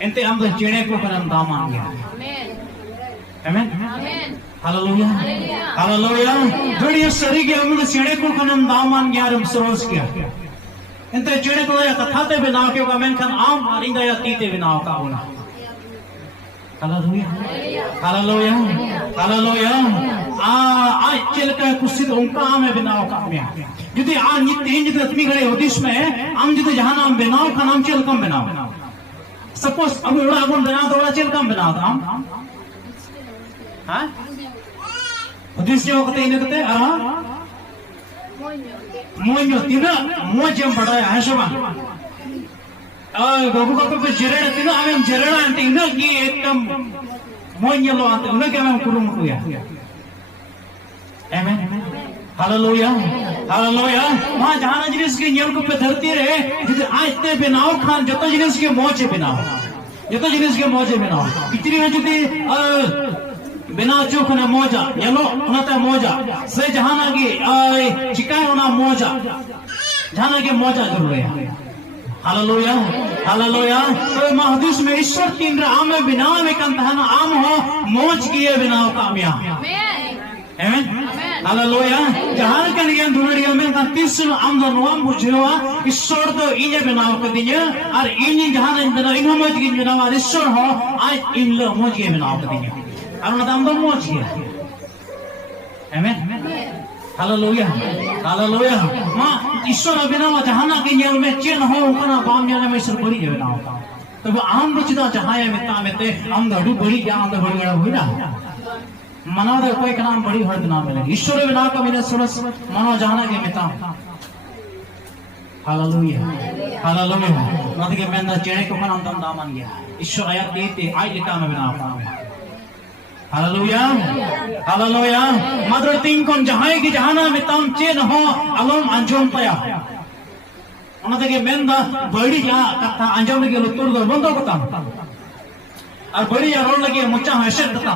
ente am do chene ko kanam daman gya amen hallelujah hallelujah duriya sari ge am do chene ko kanam daman gya rum soros gya ente chene ko ya tathate binaw ke ko men kan am arinda ya tite binaw ka una hallelujah hallelujah hallelujah आज चल का कुछ उनका आम है बिनाव का में यदि आज ये तीन जितने इतनी घड़े होती इसमें हम जितने जहाँ नाम बिनाव का नाम चल कम बिनाव सपोज अब उड़ा अपन बिनाव तो उड़ा चल कम बिनाव था हाँ होती इसमें वो कहते इन्हें कहते मोन्यो तीना मोजम पड़ा है शबा गोगु का तो जरेड़ा तीना हमें जरेड़ा तीना ये एकदम मोन्यो लो आते उन्हें क्या मैं कुरुम कुया Amen. Hallelujah. Hallelujah. वहाँ जहाँ जिनिस के नियम को पे धरती रहे जिसे आज ते बिनाव खान जतो जिनिस के मौजे बिनाव जतो जिनिस के मौजे बिनाव इतनी है जितनी बिना चूक ना मौजा येलो उन्हें मौजा से जहाँ ना की चिकाय उन्हें मौजा जहाँ ना की मौजा जरूर है Hallelujah. Hallelujah. तो महदूस में ईश्वर तीन आम बिनाव में कंधा ना आम हो मौज किए बिनाव कामयाब Amen. Hallelujah. Jahar kan yang dulu dia mereka tisu amdo nuam bujewa ईश्वर तो इन्हें बनाओ कर दिया और इन्हें जहाँ बनाओ इन्हों मौज की बनाओ और ईश्वर हो आज इन लोग मौज की बनाओ कर दिया और उन्हें आमदो मौज किया Amen. Hallelujah. Hallelujah. माँ ईश्वर बनाओ जहाँ ना कि ये में चेन हो उतना बाम जाने में ईश्वर बड़ी बनाओ तो वो आम बचिता जहाँ ये मिता में ते आमदो बड़ी क्या आमदो बड़ी बड़ा हुई ना मनो दे कोई का नाम बड़ी हर्द नाम मिले ईश्वर बिना का मिले सुरस मनो जाना के मिता हालेलुया हालेलुया मत के मैं ना चेने को नाम दम दामन गया ईश्वर आया देते आई लिखा में बिना पावे हालेलुया हालेलुया मदर तीन कौन जहां की जहाना मिताम चेन हो अलोम अंजोम पया उन्हें के मैं ना बड़ी क्या कथा अंजोम के लुत्तुर दो बंदो कता और बड़ी यार रोड लगी मुच्चा हशर कता